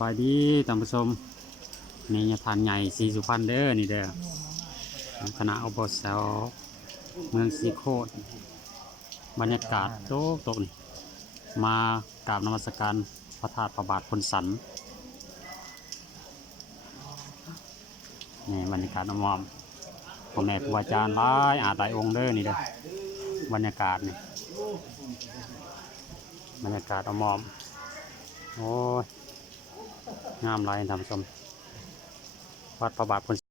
บายดีท่านผู้ชมนี่ยทานใหญ่สีสุพรรณเด้อนี่เด้อคณะอบสเมืองสีโคตรบรรยากาศโต๊ะนี่มากราบนมัสการพระธาตุพระบาทพนสันนี่บรรยากาศอมพ่อแม่ครูอาจารย์หลายหลายองค์เด้อนี่เด้อบรรยากาศนี่บรรยากาศโอ้ยงามหลายท่านผู้ชมวัดพระบาทพน